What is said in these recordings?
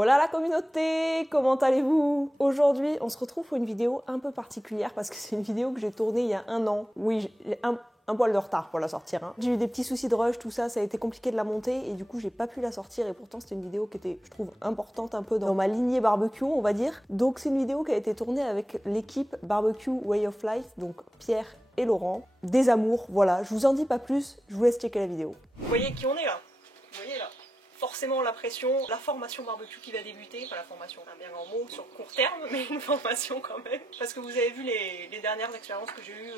Hola la communauté, comment allez-vous? Aujourd'hui, on se retrouve pour une vidéo un peu particulière parce que c'est une vidéo que j'ai tournée il y a 1 an. Oui, j'ai un poil de retard pour la sortir. Hein. J'ai eu des petits soucis de rush, tout ça, ça a été compliqué de la monter et du coup j'ai pas pu la sortir et pourtant c'était une vidéo qui était, je trouve, importante un peu dans ma lignée barbecue, on va dire. Donc c'est une vidéo qui a été tournée avec l'équipe Barbecue Way of Life, donc Pierre et Laurent. Des amours, voilà, je vous en dis pas plus, je vous laisse checker la vidéo. Vous voyez qui on est là? Vous voyez là? Forcément la pression, la formation barbecue qui va débuter, enfin la formation, un bien grand mot sur court terme, mais une formation quand même. Parce que vous avez vu les dernières expériences que j'ai eues,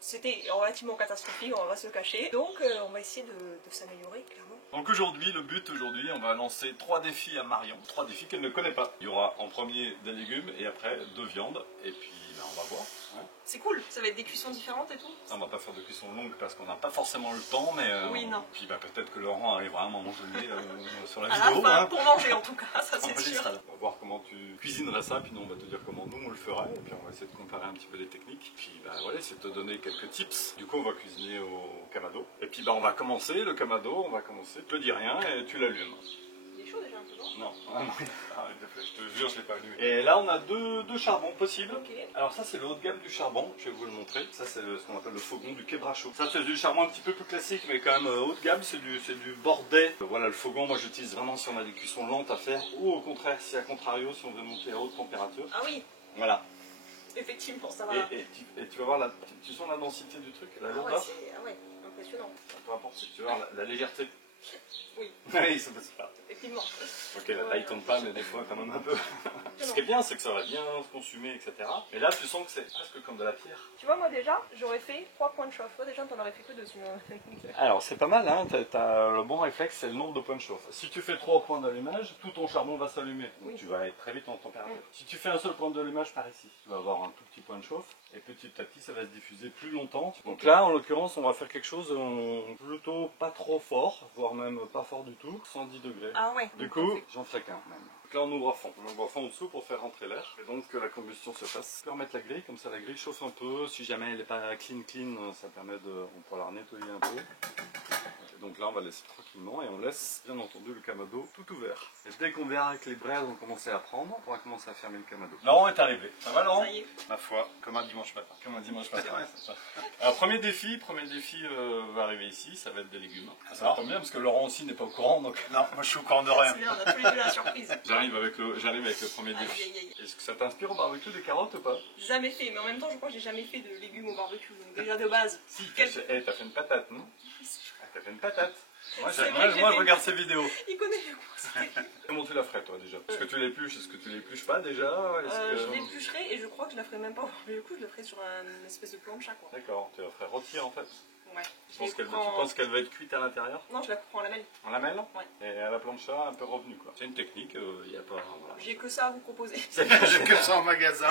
c'était relativement catastrophique, on va pas se cacher. Donc on va essayer de s'améliorer clairement. Donc aujourd'hui, le but aujourd'hui, on va lancer 3 défis à Marion, 3 défis qu'elle ne connaît pas. Il y aura en premier des légumes et après 2 viandes, et puis ben, on va voir. Hein. C'est cool, ça va être des cuissons différentes et tout. On va pas faire de cuisson longue parce qu'on n'a pas forcément le temps, mais oui, non. Puis bah, peut-être que Laurent arrivera à un moment donné sur la à vidéo. La fin, hein. pour manger en tout cas, ça c'est sûr. On va voir comment tu cuisineras ça, puis nous on va te dire comment nous on le ferait, et puis on va essayer de comparer un petit peu les techniques. Puis bah voilà, c'est de te donner quelques tips. Du coup on va cuisiner au kamado. Et puis bah on va commencer le kamado, on va commencer, je te dis rien et tu l'allumes. Il est chaud déjà un peu, non? Non, je te jure, je l'ai pas allumé. Et là, on a deux charbons possibles. Okay. Alors ça, c'est le haut de gamme du charbon. Je vais vous le montrer. Ça, c'est ce qu'on appelle le fogon du quebracho. Ça, c'est du charbon un petit peu plus classique, mais quand même haut de gamme. C'est du Bordet. Voilà, le fogon, moi, j'utilise vraiment si on a des cuissons lentes à faire, ou au contraire, si à contrario, si on veut monter à haute température. Ah oui. Voilà. Effectivement, ça va. Et tu vas voir, tu sens la densité du truc, la lourdeur. Ah ouais, impressionnant. Peu importe, tu vas voir la légèreté. Oui. Oui, ça passe pas. Effectivement. Ok, là il tombe pas, mais des fois quand même un peu. Ce qui est bien, c'est que ça va bien se consumer, etc. Et là, tu sens que c'est presque comme de la pierre. Tu vois, moi déjà, j'aurais fait 3 points de chauffe. Toi déjà, t'en aurais fait que 2 sur Alors, c'est pas mal, hein. T'as le bon réflexe, c'est le nombre de points de chauffe. Si tu fais 3 points d'allumage, tout ton charbon va s'allumer. Donc oui. Tu vas être très vite en température. Oui. Si tu fais un seul point d'allumage par ici, tu vas avoir un tout petit point de chauffe. Et petit à petit, ça va se diffuser plus longtemps. Donc là, en l'occurrence, on va faire quelque chose plutôt pas trop fort, voire même pas fort du tout, 110 degrés. Ah ouais. Du coup, j'en ferai qu'un même. Donc là, on ouvre à fond. On ouvre à fond en dessous pour faire rentrer l'air. Et donc que la combustion se fasse. On peut remettre la grille, comme ça la grille chauffe un peu. Si jamais elle n'est pas clean, ça permet on pourra la nettoyer un peu. Et donc là, on va laisser tranquillement et on laisse bien entendu le kamado tout ouvert. Et dès qu'on verra que les braises vont commencer à prendre, on va commencer à fermer le kamado. Laurent est arrivé. Ça va, Laurent? Ça y est. Ma foi, comme un dimanche matin. Comme un dimanche matin. Alors, premier défi va arriver ici, ça va être des légumes. Ça tombe bien parce que Laurent aussi n'est pas au courant. Donc... Non, moi je suis au courant de rien. C'est bien, on a tous les deux la surprise. J'arrive avec le premier défi. Est-ce que ça t'inspire au barbecue des carottes ou pas? Jamais fait, mais en même temps, je crois que j'ai jamais fait de légumes au barbecue. Donc déjà de base. Si, t'as fait une patate, non? T'as fait une patate. Moi, je regarde ces vidéos. Il connaît le goût. Comment tu la ferais toi déjà? Est-ce que tu l'épluches? Est-ce que tu l'épluches pas déjà? Je l'éplucherai et je crois que je la ferai même pas au barbecue, je la ferai sur une espèce de plancha quoi. D'accord, tu la ferais rôtir en fait? Ouais. Tu penses qu'elle va être cuite à l'intérieur? Non, je la couperai en lamelles. En lamelles? Ouais. Et à la plancha, un peu revenu quoi. C'est une technique, il n'y a pas... Voilà. J'ai que ça à vous proposer. J'ai que ça en magasin,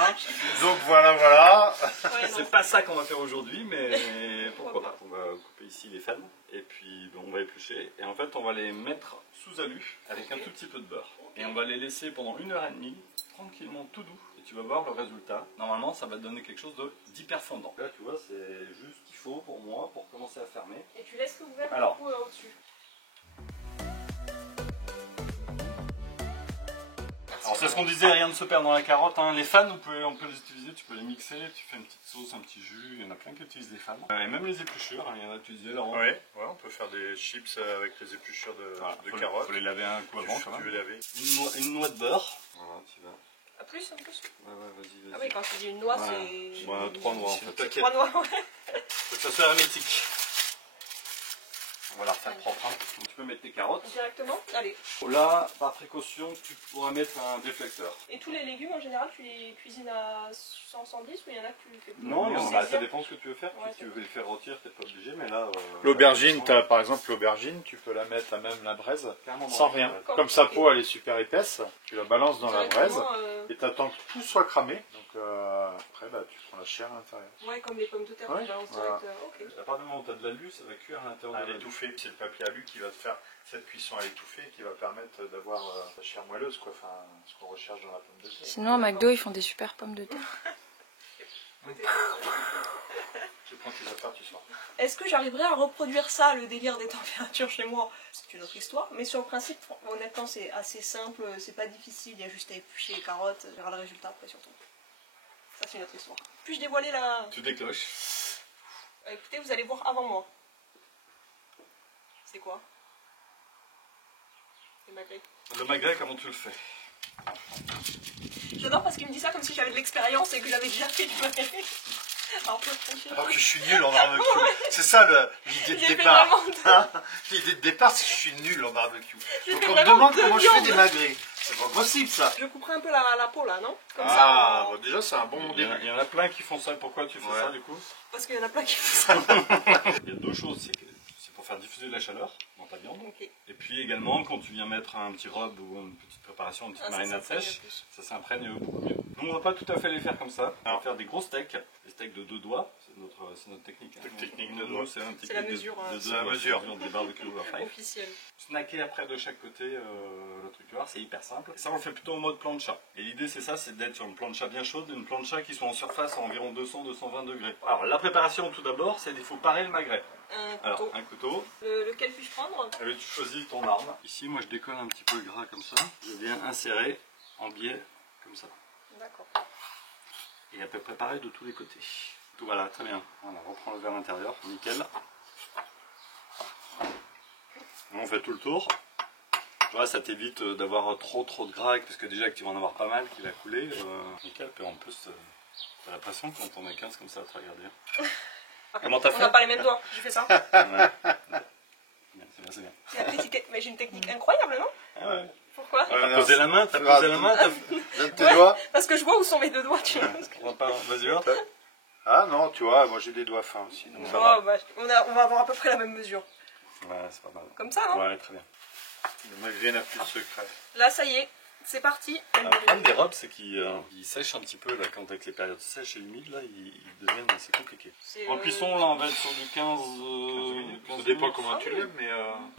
donc voilà. Ouais, c'est pas ça qu'on va faire aujourd'hui, mais pourquoi pas. On va couper ici les fans, et puis on va éplucher, et en fait on va les mettre sous alu, avec un tout petit peu de beurre. Et on va les laisser pendant 1h30, tranquillement tout doux, et tu vas voir le résultat. Normalement ça va te donner quelque chose d'hyper fondant. Là tu vois, c'est juste ce qu'il faut pour moi, pour commencer à fermer. Et tu laisses ouvert alors, au-dessus. Alors c'est ce qu'on disait, rien ne se perd dans la carotte. Hein. Les fans, on peut les utiliser, tu peux les mixer, tu fais une petite sauce, un petit jus, il y en a plein qui utilisent les fans. Et même les épluchures, hein, il y en a utilisé là. Ouais, on peut faire des chips avec les épluchures de carottes. Il faut les laver un coup avant quand même. Tu veux laver. Une noix de beurre. Voilà, tu vas. Ah, plus en plus? Ouais, vas-y. Ah oui, quand tu dis une noix, c'est... Ouais, 3 noix en fait. 3 noix, ouais. Faut que ça soit hermétique. On va la refaire propre. Hein. Donc, tu peux mettre tes carottes. Directement? Allez. Là, par précaution, tu pourras mettre un déflecteur. Et tous les légumes, en général, tu les cuisines à 100-110 ou il y en a que tu fais plus? Non, ça dépend ce que tu veux faire. Si tu veux les faire rôtir, t'es pas obligé, mais là... L'aubergine, par exemple l'aubergine, tu peux la mettre à même la braise, sans rien. Comme sa peau, elle est super épaisse, tu la balances dans la braise, et tu attends que tout soit cramé. Donc après, tu prends la chair à l'intérieur. Ouais, comme les pommes de terre, tu balances direct. Ok. À partir du moment où tu as de l'alu, ça va cuire à l'intérieur de l'alu. C'est le papier alu qui va te faire cette cuisson à l'étouffée, qui va permettre d'avoir la chair moelleuse, quoi. Enfin, ce qu'on recherche dans la pomme de terre. Sinon, à McDo, ils font des super pommes de terre. Tu prends tes affaires, tu sors. Est-ce que j'arriverai à reproduire ça, le délire des températures chez moi? C'est une autre histoire, mais sur le principe, honnêtement, c'est assez simple, c'est pas difficile, il y a juste à éplucher les carottes, on verra le résultat après surtout. Ça, c'est une autre histoire. Puis-je dévoiler la... Tu décloches. Écoutez, vous allez voir avant moi. C'est quoi? Le magret. Le magret, comment tu le fais? J'adore parce qu'il me dit ça comme si j'avais de l'expérience et que j'avais déjà fait du magret. Alors que je suis nul en barbecue. Ouais. C'est ça l'idée de départ. L'idée de départ, c'est que je suis nul en barbecue. Donc on me demande comment je fais des magrets. C'est pas possible ça. Je couperai un peu la peau là, non? Comme ça, bon, déjà c'est un bon début. Il y en a plein qui font ça. Pourquoi tu fais ça du coup? Parce qu'il y en a plein qui font ça. Il y a deux choses. C'est pour faire diffuser la chaleur dans ta viande. Okay. Et puis également, quand tu viens mettre un petit rub ou une petite préparation, une petite marinade sèche, ça s'imprègne beaucoup mieux. Nous, on va pas tout à fait les faire comme ça. On va faire des gros steaks, des steaks de 2 doigts. C'est notre technique. Technique de doigts. C'est un petit la mesure. C'est la mesure des barbecues officielle. Snacker après de chaque côté le truc, tu vois, c'est hyper simple. Et ça, on le fait plutôt en mode plancha. Et l'idée, c'est ça, c'est d'être sur une plancha bien chaude, une plancha qui soit en surface à environ 200-220 degrés. Alors, la préparation, tout d'abord, c'est qu'il faut parer le magret. Alors, un couteau. Lequel puis-je prendre? Tu choisis ton arme. Ici, moi, je décolle un petit peu le gras comme ça. Je viens insérer en biais comme ça. D'accord. Et à peu près pareil de tous les côtés. Tout voilà, très bien. Voilà, on reprend le vers l'intérieur, nickel. On fait tout le tour. Tu vois, ça t'évite d'avoir trop de gras, parce que déjà que tu vas en avoir pas mal qui va couler. Nickel, et en plus, t'as l'impression quand on est 15 comme ça à te regarder. Comment t'as fait? On n'a pas les mêmes doigts, j'ai fait ça. Ouais. C'est bien. Mais j'ai une technique incroyable, non? Ah ouais. Pourquoi? T'as posé la main, Donne tes doigts. Parce que je vois où sont mes 2 doigts, tu vois. Vas-y, voir. Ah non, tu vois, moi j'ai des doigts fins aussi. Donc ça va. Bah, on va avoir à peu près la même mesure. Ouais, c'est pas mal. Comme ça, non? Ouais, très bien. Le magret n'a plus de secret. Là, ça y est, c'est parti. Le problème des robes, c'est qu'ils sèchent un petit peu, là, quand avec les périodes sèches et humides, là, ils deviennent assez compliqués. En cuisson, là, on va être sur du 15 minutes. Ça dépend comment tu l'aimes, mais...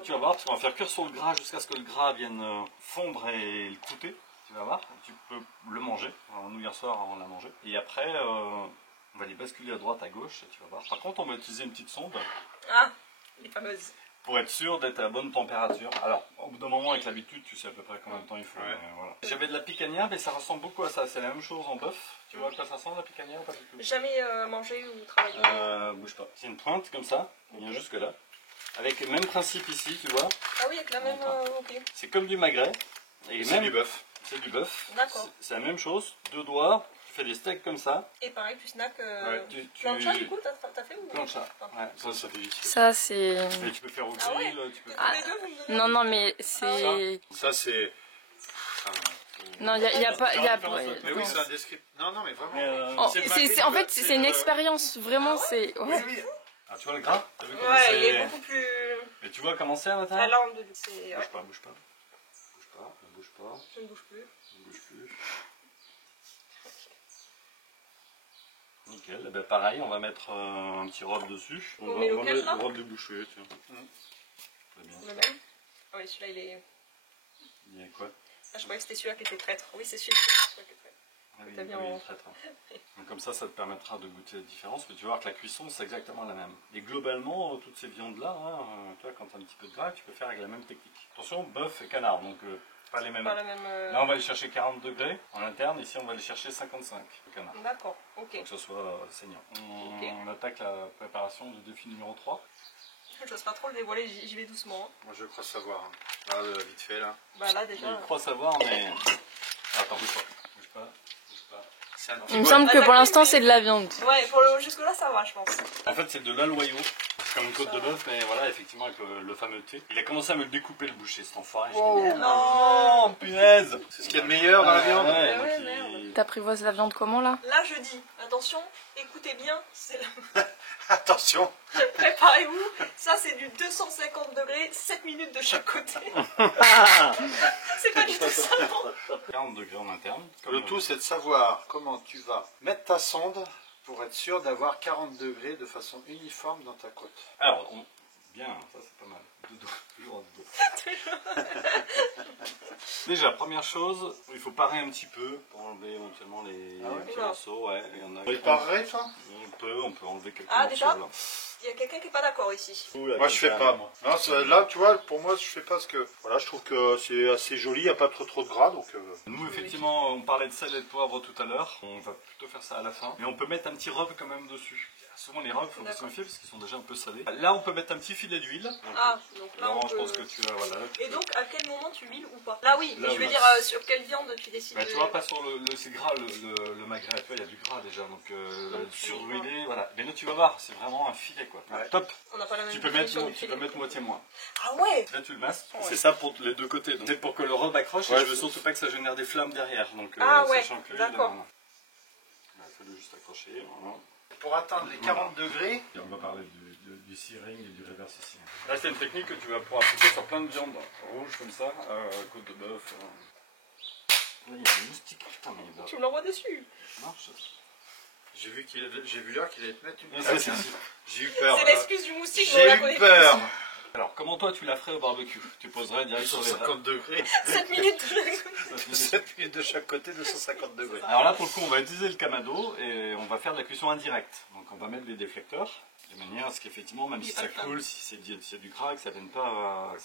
Tu vas voir, on va faire cuire sur le gras jusqu'à ce que le gras vienne fondre et le croûter. Tu vas voir, tu peux le manger. Alors, nous, hier soir, on l'a mangé. Et après, on va les basculer à droite, à gauche, tu vas voir. Par contre, on va utiliser une petite sonde. Ah, les fameuses. Pour être sûr d'être à la bonne température. Alors, au bout d'un moment, avec l'habitude, tu sais à peu près combien de temps il faut. Ouais. Voilà. J'avais de la picanha, mais ça ressemble beaucoup à ça. C'est la même chose en bœuf. Tu vois à quoi ça ressemble, la picanha ou pas du tout? Jamais mangé ou travaillé. Bouge pas. C'est une pointe comme ça, qui vient jusque là. Avec le même principe ici, tu vois. Ah oui, avec la même... ok. C'est comme du magret. C'est du bœuf. C'est du bœuf. D'accord. C'est la même chose. 2 doigts. Tu fais des steaks comme ça. Et pareil, tu snacks... Ouais, plancha, du coup, t'as fait ou... Plancha. Ouais, ça fait délicieux. Ça, c'est... Mais tu peux faire au grill, Ah ouais. tu peux... Les deux, vous me donnez Non, non, mais c'est... Ça c'est... Non, il n'y a pas... Mais oui, c'est un descriptif. Non, non, mais vraiment. Mais, Oh, en fait, c'est une expérience. Vraiment, c'est... Oui, Ouais. oui. Ah, tu vois le gras? T'as vu comment Ouais, c'est- il est beaucoup plus... Mais tu vois comment c'est à La l'intérieur? langue de lui, c'est... Bouge Ouais. pas, bouge pas. Bouge pas, ne bouge pas, Je ne bouge plus. ne bouge plus. Nickel, et ben pareil, on va mettre un petit robe dessus. On met lequel, mettre là le robe du boucher, tiens. Très bien. Le même? Ah oui, celui-là, il est... Il y a quoi? Ah, je croyais que c'était celui-là qui était traître. Oui, c'est celui-là qui est traître. Ah oui, T'as bien oui, en- très, très. Donc comme ça te permettra de goûter la différence, mais tu vas voir que la cuisson c'est exactement la même. Et globalement, toutes ces viandes-là, hein, tu vois, quand tu as un petit peu de gras, tu peux faire avec la même technique. Attention, bœuf et canard, donc pas les mêmes. Pas la même... Là on va aller chercher 40 degrés en interne, ici on va aller chercher 55 le canard. D'accord, ok. Pour que ce soit saignant. Ok. On attaque la préparation du défi numéro 3. J'ose pas trop le dévoiler, j'y vais doucement. Moi je crois savoir. Hein. Là, vite fait là. Bah là, déjà... Je crois savoir, mais... Attends, bouge pas. Bouge pas. Bouge pas. C'est un Il me semble que pour l'instant, c'est de la viande. Ouais, jusque-là, ça va, je pense. En fait, c'est de l'aloyau. C'est comme une côte de bœuf, mais voilà, effectivement, avec le fameux thé. Il a commencé à me le découper, le boucher, cet enfoiré. Oh. J'ai dit, non, punaise. C'est ce qu'il y a de meilleur dans la viande. Ouais, Ouais, donc merde. T'apprivoises la viande comment, là? Là, je dis, attention, écoutez bien, c'est la... Attention. Préparez-vous, ça c'est du 250 degrés, 7 minutes de chaque côté. C'est pas du tout ça, non? 40 degrés en interne. Le tout c'est de savoir comment tu vas mettre ta sonde pour être sûr d'avoir 40 degrés de façon uniforme dans ta côte. Alors, bien, ça c'est pas mal. Deux doigts, toujours à deux doigts. Déjà, première chose, il faut parer un petit peu pour enlever éventuellement les petits morceaux. Ouais, il y en a. Tu parerais, toi? On peut enlever quelques Ah, morceaux. déjà Là. Il y a quelqu'un qui est pas d'accord ici. Moi je fais pas, moi. Non, là, tu vois, pour moi je fais pas parce que voilà, je trouve que c'est assez joli, il n'y a pas trop de gras donc. Nous, effectivement, on parlait de sel et de poivre tout à l'heure. On va plutôt faire ça à la fin. Mais on peut mettre un petit rub quand même dessus. Souvent les rubs, il faut se méfier parce qu'ils sont déjà un peu salés. Là, on peut mettre un petit filet d'huile. Ah, donc là, Laurent, on peut... je pense que tu as. Voilà. Et donc, à quel moment tu l'huiles ou pas? Là, oui, Là, mais je veux oui. dire, sur quelle viande tu décides Tu vois, pas sur c'est gras le magret, tu vois, il y a du gras déjà, donc surhuilé, voilà. Mais là, tu vas voir, c'est vraiment un filet quoi. Ouais. Top. On n'a pas la même Tu peux mettre moitié moins. Ah ouais. Là, tu le masses. Ouais. C'est ça pour les deux côtés. C'est pour que le rub accroche et je veux surtout pas que ça génère des flammes derrière. Donc, d'accord. Il faut juste accrocher. Voilà. Pour atteindre les 40 degrés. Et on va parler du searing et du reverse searing. Là, c'est une technique que tu vas pouvoir appliquer sur plein de viandes rouges comme ça, côte de bœuf. Là, il y a un moustique. Putain, mais il va. Tu me l'envoies dessus. Ça marche. J'ai vu là qu'il allait te mettre une. J'ai eu peur. C'est l'excuse du moustique. J'ai eu peur. Alors, comment toi tu la ferais au barbecue? Tu poserais direct sur les 150 degrés. 7 minutes. 7 minutes de chaque côté, 250 degrés. Alors là, pour le coup, on va utiliser le kamado et on va faire de la cuisson indirecte. Donc, on va mettre des déflecteurs de manière à ce qu'effectivement, même si ça coule, si c'est du crack, ça ne vienne pas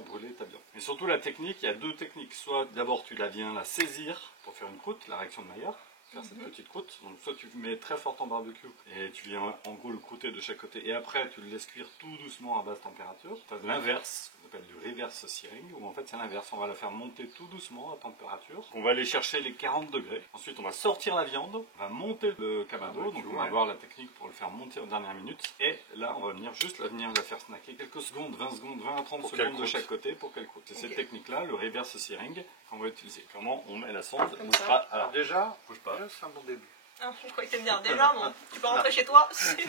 brûler ta viande. Mais surtout, la technique, il y a deux techniques. Soit d'abord, tu la viens la saisir pour faire une croûte, la réaction de Maillard. Faire cette petite croûte, donc soit tu mets très fort en barbecue et tu viens en gros le croûter de chaque côté et après tu le laisses cuire tout doucement à basse température. Tu as l'inverse, qu'on appelle du reverse searing, où en fait c'est l'inverse, on va la faire monter tout doucement à température. On va aller chercher les 40 degrés, ensuite on va sortir la viande, on va monter le kamado, donc on va voir la technique pour le faire monter en dernière minute et là on va venir juste la faire snacker quelques secondes, 20 secondes, 20 à 30 secondes de chaque côté pour qu'elle croûte. C'est cette technique là, le reverse searing, qu'on va utiliser. Comment on met la sonde, bouge pas. Alors déjà, bouge pas. C'est un bon début. Ah, je croyais que t'aimes bien. Déjà, bon, tu peux rentrer chez toi. C'est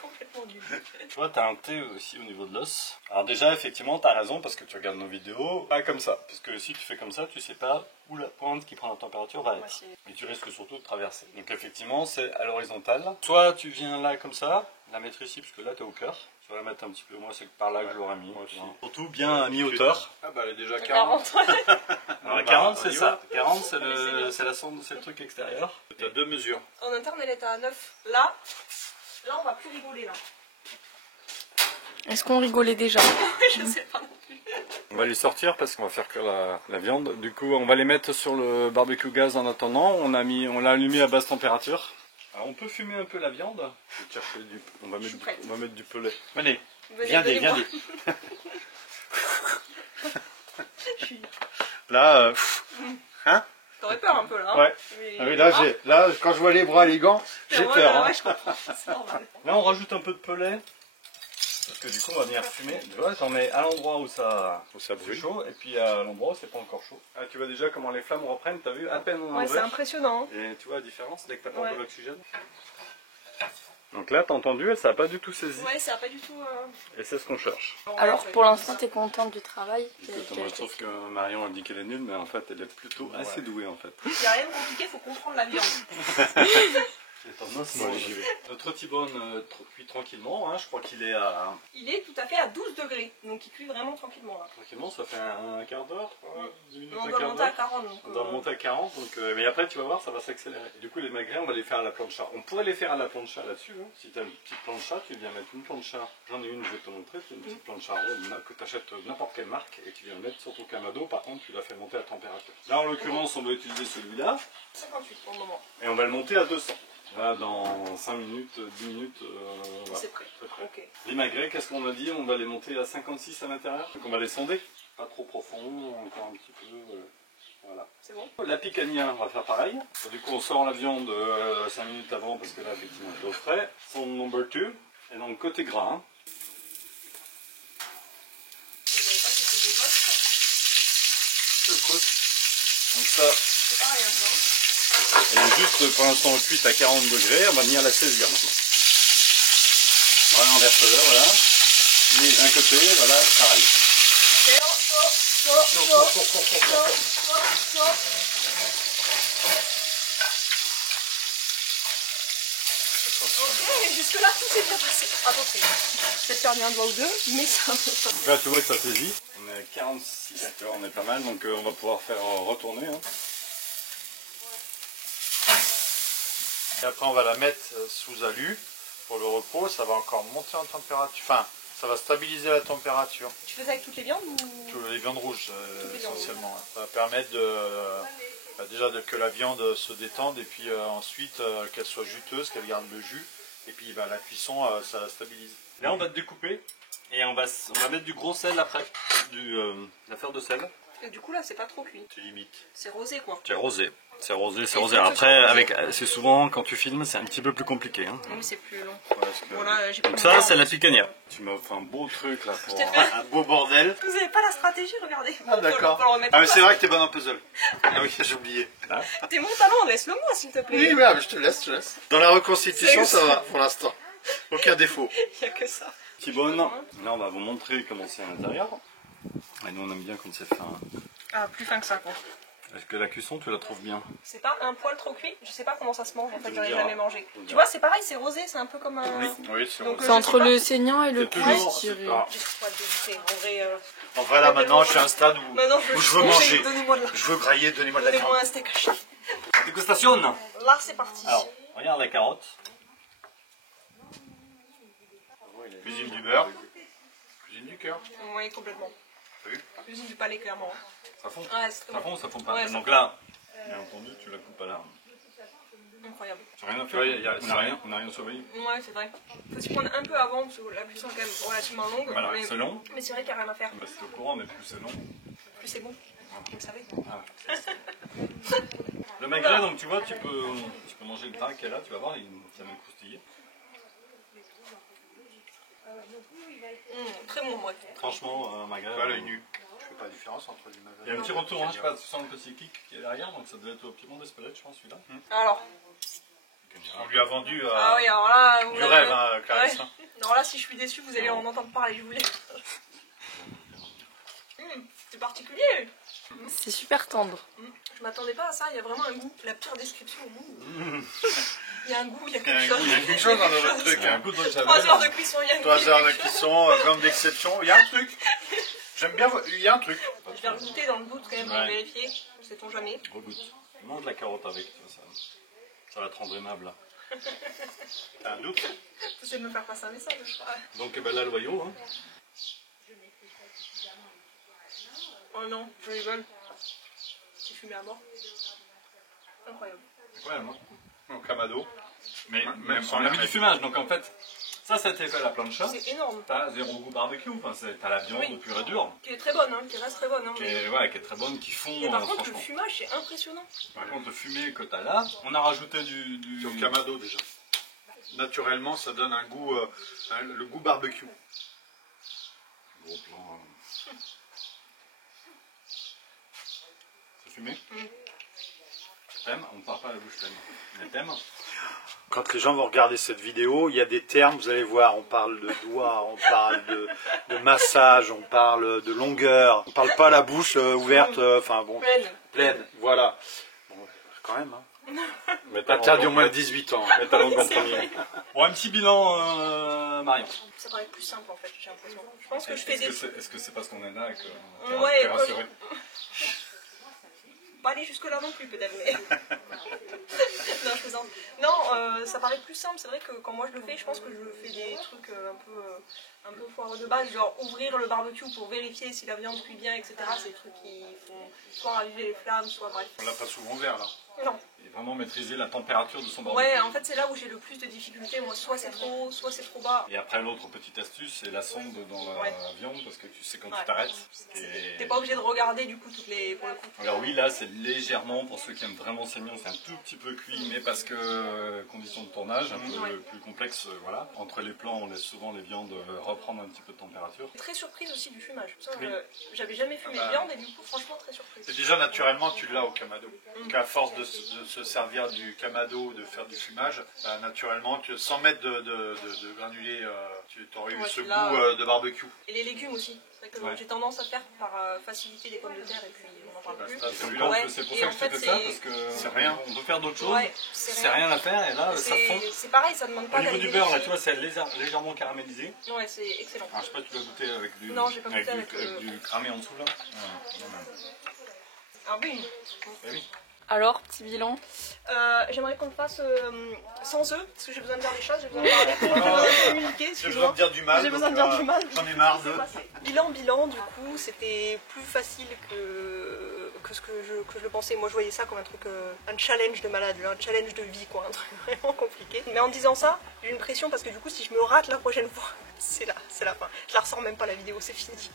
complètement nul. Tu vois, t'as un thé aussi au niveau de l'os. Alors déjà, effectivement, t'as raison parce que tu regardes nos vidéos, pas comme ça. Parce que si tu fais comme ça, tu sais pas où la pointe qui prend la température va être. Et tu risques surtout de traverser. Donc effectivement, c'est à l'horizontale. Soit tu viens là comme ça, la mettre ici, parce que là t'es au cœur. Tu vas la mettre un petit peu, moi c'est par là que je l'aurais mis. Surtout bien à mi-hauteur. Ah bah elle est déjà 40. Alors 40 c'est ça. 40 c'est la sonde, c'est le truc extérieur. Tu as deux mesures. En interne, elle est à 9. Là, on va plus rigoler là. Est-ce qu'on rigolait déjà? Je sais pas non plus. On va les sortir parce qu'on va faire cuire la viande. Du coup, on va les mettre sur le barbecue gaz en attendant. On l'a allumé à basse température. Alors, on peut fumer un peu la viande. Je vais chercher on va mettre du pellet. Allez, viens. Là, hein? T'aurais peur un peu là. Hein, ouais. mais... Ah oui, là, quand je vois les bras, les gants, j'ai peur. Hein. Ouais, je comprends. C'est normal. Là, on rajoute un peu de pellet. Parce que du coup, on va venir fumer. Tu vois, j'en mets à l'endroit où ça brûle chaud, et puis à l'endroit où c'est pas encore chaud. Ah, tu vois déjà comment les flammes reprennent, t'as vu, à peine on Ouais, c'est impressionnant. Et tu vois la différence dès que t'apportes de l'oxygène. Donc là, t'as entendu, ça n'a pas du tout saisi. Ouais, ça n'a pas du tout... Et c'est ce qu'on cherche. Alors pour l'instant, t'es contente du travail? Écoute, moi je trouve que Marion a dit qu'elle est nulle, mais en fait elle est plutôt assez douée en fait. Il n'y a rien de compliqué, il faut comprendre la viande. Notre T-bone cuit tranquillement, hein, je crois qu'il est à... Il est tout à fait à 12 degrés, donc il cuit vraiment tranquillement là. Tranquillement, ça fait un quart d'heure, 10 minutes, on un doit quart monter à d'heure. 40. Donc, On doit monter à 40, donc, mais après tu vas voir, ça va s'accélérer. Du coup les magrets, on va les faire à la plancha. On pourrait les faire à la plancha là-dessus, hein. Si tu as une petite plancha, tu viens mettre une plancha. J'en ai une, je vais te montrer, c'est une petite plancha ronde que tu achètes n'importe quelle marque et tu viens mettre sur ton kamado. Par contre, tu la fais monter à température. Là en l'occurrence, on va utiliser celui-là. 58 pour le moment. Et on va le monter à 200. Là, dans 5 minutes, 10 minutes, voilà. C'est prêt. Okay. Les magrets, qu'est-ce qu'on a dit? On va les monter à 56 à l'intérieur. Donc on va les sonder. Pas trop profond, encore un petit peu. Voilà. C'est bon. La picanha, on va faire pareil. Du coup, on sort la viande 5 minutes avant parce que là, effectivement, c'est au frais. Son number 2. Et donc, côté gras. Hein. Vous n'avez pas que c'est des Donc ça, c'est pareil un peu. Hein. elle est juste pour l'instant cuite à 40 degrés. On va venir la saisir maintenant. Voilà, on verse là, voilà. Et d'un côté, voilà, pareil. Ok, jusque là tout s'est bien passé. Attention, peut-être perdu un doigt ou deux, mais ça. Donc là, tu vois que ça saisit. On est à 46, tu vois, on est pas mal, donc on va pouvoir faire retourner. Hein. Et après on va la mettre sous alu pour le repos, ça va encore monter en température, enfin ça va stabiliser la température. Tu fais ça avec toutes les viandes ou... Toutes les viandes rouges essentiellement. Ça va permettre déjà que la viande se détende et puis ensuite qu'elle soit juteuse, qu'elle garde le jus. Et puis la cuisson, ça la stabilise. Là on va te découper et on va mettre du gros sel après, l'affaire de sel. Et du coup là c'est pas trop cuit. Tu limites. C'est rosé quoi. C'est rosé. C'est rosé, c'est rosé. Après, c'est souvent quand tu filmes, c'est un petit peu plus compliqué. Hein. Oui, c'est plus long. Voilà, donc ça, c'est la picanha. Tu m'as fait un beau truc là pour un beau bordel. Vous avez pas la stratégie, regardez. Ah d'accord. Ah mais c'est vrai que t'es bonne en puzzle. Ah oui, j'ai oublié. T'es mon talent, laisse-le moi s'il te plaît. Oui, mais je te laisse, Dans la reconstitution, ça va pour l'instant. Aucun défaut. Il n'y a que ça. Thibonne, là on va vous montrer comment c'est à l'intérieur. Et nous on aime bien quand c'est fin. Ah, plus fin que ça quoi. Est-ce que la cuisson, tu la trouves bien? C'est pas un poil trop cuit, je sais pas comment ça se mange en fait, j'en ai jamais mangé. Tu vois, c'est pareil, c'est rosé, c'est un peu comme un... Oui, c'est rosé. C'est entre le saignant et le cuit. Toujours... En vrai, là maintenant, je suis à un stade où je veux manger. Je veux grailler, donnez-moi de la viande. Donnez-moi un steak haché. Dégustation. Là, c'est parti. Alors, regarde la carotte. Cuisine du beurre. Cuisine du cœur. Oui, complètement. Cuisine du palais, clairement. Ça fond. Ouais, ça fond ou ça fond pas? Ouais, donc là, bien entendu, tu la coupes à l'arme. Incroyable. Tu n'as rien à faire, on n'a rien surveillé. Ouais, c'est vrai. Faut s'y prendre un peu avant, parce que la cuisson est quand même relativement longue. Voilà, c'est long. Mais c'est vrai qu'il n'y a rien à faire. Bah, c'est au courant, mais plus c'est long. Plus c'est bon. Vous le savez. Le magret, donc tu vois, tu peux manger le pain qui est là, tu vas voir, il va même croustiller. Très bon, moi. Franchement, un magret. Pas l'œil nu. Je fais pas la différence entre du magret. Il y a un petit retour, hein, je sais pas, tu sens le petit kick qui est derrière, donc ça devait être au piment d'Espelette, je pense, celui-là. Alors. On lui a vendu Ah oui, alors là, du rêve, hein, Clarisse. Ouais. Alors là, si je suis déçue, vous allez en entendre parler, je vous l'ai. C'est particulier. C'est super tendre. Je m'attendais pas à ça, il y a vraiment un goût. La pire description au monde. Il y a un goût, il y a quelque chose. Il y a quelque chose dans notre truc. Il y a un goût de 3 heures de cuisson, il y a une 3 heures de cuisson, viande d'exception, il y a un truc. J'aime bien, il y a un truc. Je vais regoûter dans le doute quand même pour vérifier, sait-on jamais. Regoute. Mange la carotte avec, ça va te rendre aimable. T'as un doute? T'essaies de me faire passer un message, je crois. Donc ben là, le loyau. Hein. Oh non, je rigole. C'est fumé à mort. Incroyable. Incroyable, hein. Au kamado. Mais on a mis du fumage, donc en fait, ça été fait à la plancha. C'est énorme. T'as zéro goût barbecue, enfin, t'as la viande pure et dure. Qui est très bonne, hein, qui reste très bonne. Hein, qui est très bonne, qui fond. Et par contre, le fumage, c'est impressionnant. Par contre, le fumé que t'as là, on a rajouté du... C'est au kamado déjà. Naturellement, ça donne un goût, le goût barbecue. Gros plan. C'est fumé? T'aimes? On ne part pas à la bouche pleine. Mais t'aimes? Quand les gens vont regarder cette vidéo, il y a des termes, vous allez voir, on parle de doigts, on parle de massage, on parle de longueur, on parle pas la bouche ouverte, enfin bon, pleine, voilà. Bon, quand même, hein. Interdit au moins de 18 ans. Mais t'as langue en premier. Bon, un petit bilan, Marion. Ça paraît plus simple en fait, j'ai l'impression. Je pense que je fais des... Est-ce que c'est parce qu'on est là et que ouais, rassuré? Pas aller jusque là non plus peut-être, mais... non, je plaisante. Non, ça paraît plus simple, c'est vrai que quand moi je le fais, je pense que je fais des trucs un peu foireux de base, genre ouvrir le barbecue pour vérifier si la viande cuit bien, etc. C'est des trucs qui font soit raviver les flammes, soit bref. On l'a pas souvent ouvert là. Non. Et vraiment maîtriser la température de son barbecue. Ouais, en fait c'est là où j'ai le plus de difficultés, moi soit c'est trop haut, soit c'est trop bas. Et après l'autre petite astuce, c'est la sonde dans la viande, parce que tu sais quand tu t'arrêtes. T'es pas obligé de regarder du coup toutes les... pour le coup. Alors oui, là c'est légèrement, pour ceux qui aiment vraiment saignon, c'est un tout petit peu cuit, mais parce que conditions de tournage, un peu plus complexe, voilà. Entre les plans, on laisse souvent les viandes reprendre un petit peu de température. Très surprise aussi du fumage. J'avais jamais fumé de viande et du coup franchement très surprise. Et déjà naturellement tu l'as au kamado. Donc à force de se servir du kamado, de faire du fumage, naturellement sans mettre de granulés, tu aurais eu ce goût de barbecue. Et les légumes aussi. C'est vrai que j'ai tendance à faire par faciliter les pommes de terre et puis on en parle plus. C'est pour ça que je fais ça, parce que c'est rien. On peut faire d'autres choses, c'est rien à faire, et là ça fond. C'est pareil, ça demande pas. Au niveau du beurre, là tu vois, c'est légèrement caramélisé. Ouais, c'est excellent. Alors, je sais pas, tu l'as goûté avec du, non, j'ai pas goûté avec du cramé en dessous là. Ah oui. Oui. Alors, petit bilan. J'aimerais qu'on le fasse sans eux, parce que j'ai besoin de dire des choses, j'ai besoin de parler, de communiquer. J'ai besoin de dire du mal. J'ai besoin de dire du mal. J'en ai marre de. Bilan, du coup, c'était plus facile que ce que je le pensais. Moi, je voyais ça comme un truc, un challenge de malade, un challenge de vie, quoi, un truc vraiment compliqué. Mais en disant ça, j'ai une pression parce que du coup, si je me rate la prochaine fois, c'est la fin. Je la ressors même pas la vidéo, c'est fini.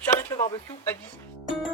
J'arrête le barbecue, à vie.